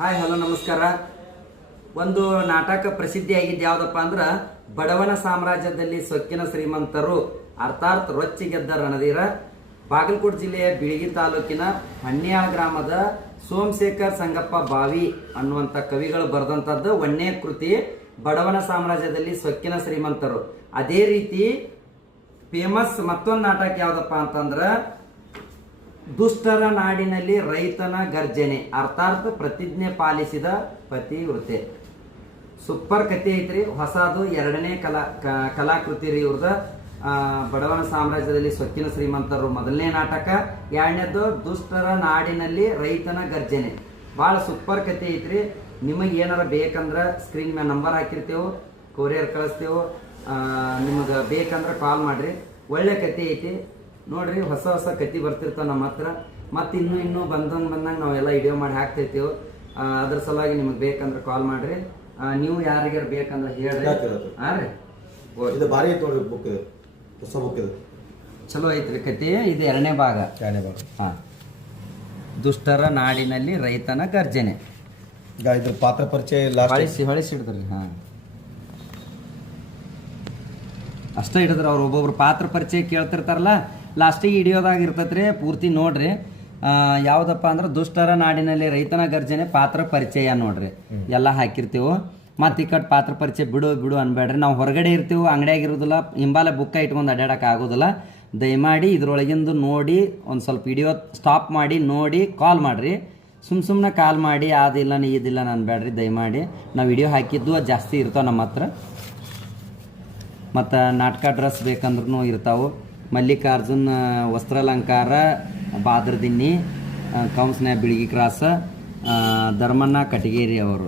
Hi hello ನಮಸ್ಕಾರ. ಒಂದು ನಾಟಕ ಪ್ರಸಿದ್ಧಿಯಾಗಿದ್ದು ಯಾವುದಪ್ಪ ಅಂದ್ರೆ ಬಡವನ ಸಾಮ್ರಾಜ್ಯದಲ್ಲಿ ಸೊಕ್ಕಿನ ಶ್ರೀಮಂತರು ಅರ್ಥಾತ್ ರೊಚ್ಚಿಗೆದ್ದ ರಣಧೀರ. ಬಾಗಲಕೋಟೆ ಜಿಲ್ಲೆಯ ಬಿಳಿಗಿ ತಾಲೂಕಿನ ಹಣ್ಯಾಳ ಗ್ರಾಮದ ಸೋಮಶೇಖರ್ ಸಂಗಪ್ಪ ಬಾವಿ ಅನ್ನುವಂಥ ಕವಿಗಳು ಬರೆದಂಥದ್ದು ಒಂದನೇ ಕೃತಿ ಬಡವನ ಸಾಮ್ರಾಜ್ಯದಲ್ಲಿ ಸೊಕ್ಕಿನ ಶ್ರೀಮಂತರು. ಅದೇ ರೀತಿ ಫೇಮಸ್ ಮತ್ತೊಂದು ನಾಟಕ ಯಾವುದಪ್ಪ ಅಂತಂದ್ರೆ ದುಷ್ಟರ ನಾಡಿನಲ್ಲಿ ರೈತನ ಗರ್ಜನೆ ಅರ್ಥಾತ್ ಪ್ರತಿಜ್ಞೆ ಪಾಲಿಸಿದ ಪತಿವೃತೆ. ಸೂಪರ್ ಕತೆ ಐತ್ರಿ. ಹೊಸದು ಎರಡನೇ ಕಲಾಕೃತಿ ರೀ ಇವ್ರದ. ಬಡವನ ಸಾಮ್ರಾಜ್ಯದಲ್ಲಿ ಸೊಕ್ಕಿನ ಶ್ರೀಮಂತರು ಮೊದಲನೇ ನಾಟಕ, ಎರಡನೇದು ದುಷ್ಟರ ನಾಡಿನಲ್ಲಿ ರೈತನ ಗರ್ಜನೆ. ಭಾಳ ಸೂಪರ್ ಕತೆ ಐತ್ರಿ. ನಿಮಗೆ ಏನಾರ ಬೇಕಂದ್ರೆ ಸ್ಕ್ರೀನ್ ಮೇಲೆ ನಂಬರ್ ಹಾಕಿರ್ತೇವೆ, ಕೊರಿಯರ್ ಕಳಿಸ್ತೇವೆ. ನಿಮಗೆ ಬೇಕಂದ್ರೆ ಕಾಲ್ ಮಾಡ್ರಿ. ಒಳ್ಳೆ ಕತೆ ಐತಿ ನೋಡ್ರಿ. ಹೊಸ ಹೊಸ ಕತೆ ಬರ್ತಿರ್ತಾವ ನಮ್ಮ ಹತ್ರ. ಮತ್ತು ಇನ್ನೂ ಬಂದಂಗೆ ನಾವೆಲ್ಲ ವಿಡಿಯೋ ಮಾಡಿ ಹಾಕ್ತಿರ್ತೀವಿ. ಅದ್ರ ಸಲುವಾಗಿ ನಿಮಗೆ ಬೇಕಂದ್ರೆ ಕಾಲ್ ಮಾಡ್ರಿ. ನೀವು ಯಾರಿಗಾರ ಬೇಕಂದ್ರೆ ಹೇಳ್ರಿ. ಹಾಂ ರೀ, ಇದು ಭಾರಿ ಐತೆ ನೋಡ್ರಿ. ಬುಕ್ ಇದು ಹೊಸ ಬುಕ್ ಇದು ಚಲೋ ಐತ್ರಿ ಕತೆ. ಇದು ಎರಡನೇ ಭಾಗ. ಹಾಂ, ದುಷ್ಟರ ನಾಡಿನಲ್ಲಿ ರೈತನ ಗರ್ಜನೆ. ಇದ್ರ ಪಾತ್ರ ಪರಿಚಯ ಹೊಳಿಸಿಡ್ದ್ರಿ. ಹಾಂ, ಅಷ್ಟೇ ಹಿಡಿದ್ರೆ ಅವ್ರು ಒಬ್ಬೊಬ್ರು ಪಾತ್ರ ಪರಿಚಯ ಕೇಳ್ತಿರ್ತಾರಲ್ಲ, ಲಾಸ್ಟಿಗೆ ಹಿಡಿಯೋದಾಗ ಇರ್ತೈತ್ರಿ. ಪೂರ್ತಿ ನೋಡ್ರಿ. ಯಾವುದಪ್ಪ ಅಂದ್ರೆ ದುಷ್ಟರ ನಾಡಿನಲ್ಲಿ ರೈತನ ಗರ್ಜನೆ ಪಾತ್ರ ಪರಿಚಯ ನೋಡ್ರಿ. ಎಲ್ಲ ಹಾಕಿರ್ತೀವಿ. ಮತ್ತು ಈ ಕಡೆ ಪಾತ್ರ ಪರಿಚಯ ಬಿಡು ಅನ್ಬೇಡ್ರಿ. ನಾವು ಹೊರಗಡೆ ಇರ್ತೀವಿ, ಅಂಗಡಿಯಾಗಿರೋದಿಲ್ಲ, ಹಿಂಬಾಲ ಬುಕ್ಕ ಇಟ್ಕೊಂಡು ಅಡ್ಡಾಡಕ್ಕೆ ಆಗೋದಿಲ್ಲ. ದಯಮಾಡಿ ಇದ್ರೊಳಗಿಂದು ನೋಡಿ ಒಂದು ಸ್ವಲ್ಪ ವಿಡಿಯೋ ಸ್ಟಾಪ್ ಮಾಡಿ ನೋಡಿ ಕಾಲ್ ಮಾಡಿರಿ. ಸುಮ್ಮನೆ ಕಾಲ್ ಮಾಡಿ ಅದಿಲ್ಲ ಇದಿಲ್ಲ ಅನ್ಬೇಡ್ರಿ ದಯಮಾಡಿ. ನಾವು ವಿಡಿಯೋ ಹಾಕಿದ್ದು ಅದು ಜಾಸ್ತಿ ಇರ್ತಾವೆ ನಮ್ಮ ಹತ್ರ. ಮತ್ತು ನಾಟಕ ಡ್ರೆಸ್ ಬೇಕಂದ್ರೂ ಇರ್ತಾವೆ. ಮಲ್ಲಿಕಾರ್ಜುನ್ ವಸ್ತ್ರಾಲಂಕಾರ, ಬಾದ್ರದಿನ್ನಿ, ಕೌನ್ಸ್ನ ಬಿಳಿಗಿ ಕ್ರಾಸ್, ಧರ್ಮಣ್ಣ ಕಟಗೇರಿ ಅವರು.